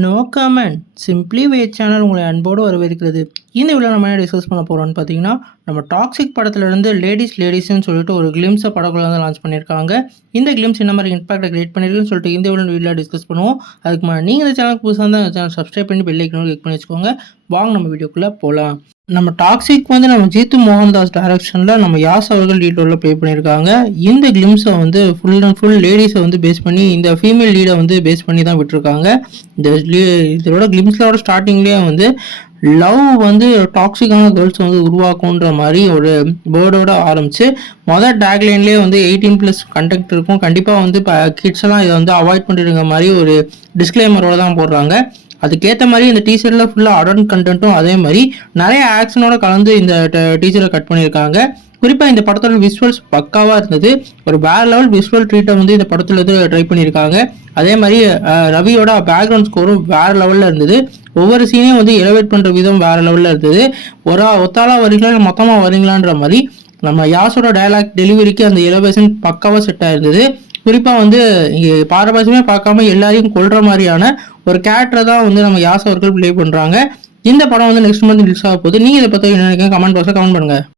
No comment simply வே channel உங்களை அன்போடு வரவேற்கிறது. இந்த வீடியோ நம்ம என்ன டிஸ்கஸ் பண்ண போகிறோம்னு பார்த்தீங்கன்னா, நம்ம டாக்ஸிக் படத்துலேருந்து லேடிஸ்ன்னு சொல்லிட்டு ஒரு கிளிம்ஸை படக்குள்ள வந்து லான்ச் பண்ணியிருக்காங்க. இந்த கிளிம்ஸ் என்ன மாதிரி இம்பாக்டை கிரியேட் பண்ணியிருக்குன்னு சொல்லிட்டு இந்த வீடியோவில் டிஸ்கஸ் பண்ணுவோம். அதுக்கு முன்னாடி நீங்கள் இந்த சேனலுக்கு புதுசாக இருந்தால் இந்த சேனல் சப்ஸ்கிரைப் பண்ணி பெல் ஐக்கனும் கிளிக் பண்ணி வச்சுக்கோங்க. வாங்க நம்ம வீடியோக்குள்ளே போகலாம். நம்ம டாக்ஸிக் வந்து நம்ம ஜீத்து மோகன்தாஸ் டைரக்ஷனில் நம்ம யாஸ் அவர்கள் லீட் ரோலில் ப்ளே பண்ணியிருக்காங்க. இந்த கிளிம்ஸை வந்து ஃபுல் அண்ட் ஃபுல் லேடிஸை வந்து பேஸ் பண்ணி இந்த ஃபீமேல் லீடை வந்து பேஸ் பண்ணி தான் விட்டுருக்காங்க. இதோட கிளிம்ஸோட ஸ்டார்டிங்லேயே வந்து லவ் வந்து டாக்ஸிக்கான கேர்ள்ஸ் வந்து உருவாக்குன்ற மாதிரி ஒரு வேர்டோட ஆரம்பிச்சு மொதல் டேக்லைன்லேயே வந்து 18+ கண்டெக்ட் இருக்கும். கண்டிப்பாக வந்து இப்போ கிட்ஸ் எல்லாம் இதை வந்து அவாய்ட் பண்ணிடுங்க மாதிரி ஒரு டிஸ்க்ளைமரோட தான் போடுறாங்க. அதுக்கேற்ற மாதிரி இந்த டீசரில் ஃபுல்லாக அடல்ட் கண்டென்ட்டும் அதே மாதிரி நிறைய ஆக்ஷனோட கலந்து இந்த டீசரை கட் பண்ணியிருக்காங்க. குறிப்பாக இந்த படத்தோட விஷுவல்ஸ் பக்காவாக இருந்தது. ஒரு வேற லெவல் விஷுவல் ட்ரீட்டை வந்து இந்த படத்தில் வந்து ட்ரை பண்ணியிருக்காங்க. அதே மாதிரி ரவியோட பேக்ரவுண்ட் ஸ்கோரும் வேற லெவலில் இருந்தது. ஒவ்வொரு சீனையும் வந்து எலிவேட் பண்ணுற விதம் வேற லெவலில் இருந்தது. ஒத்தாளா வரீங்களா இல்லை மொத்தமாக வரீங்களான்ற மாதிரி நம்ம யாஸோட டயலாக் டெலிவரிக்கு அந்த எலிவேஷன் பக்காவாக செட் ஆயிருந்தது. குறிப்பாக வந்து பாரபட்சமே பார்க்காம எல்லாரையும் கொள்ற மாதிரியான ஒரு கேரக்டரை தான் வந்து நம்ம யாஸ் அவர்கள் ப்ளே பண்ணுறாங்க. இந்த படம் வந்து நெக்ஸ்ட் மந்த் ரிலீஸ் ஆக போகுது. நீங்கள் இதை பற்றி என்ன நினைக்கிறீங்க? கமெண்ட் பாக்ஸில் கமெண்ட் பண்ணுங்கள்.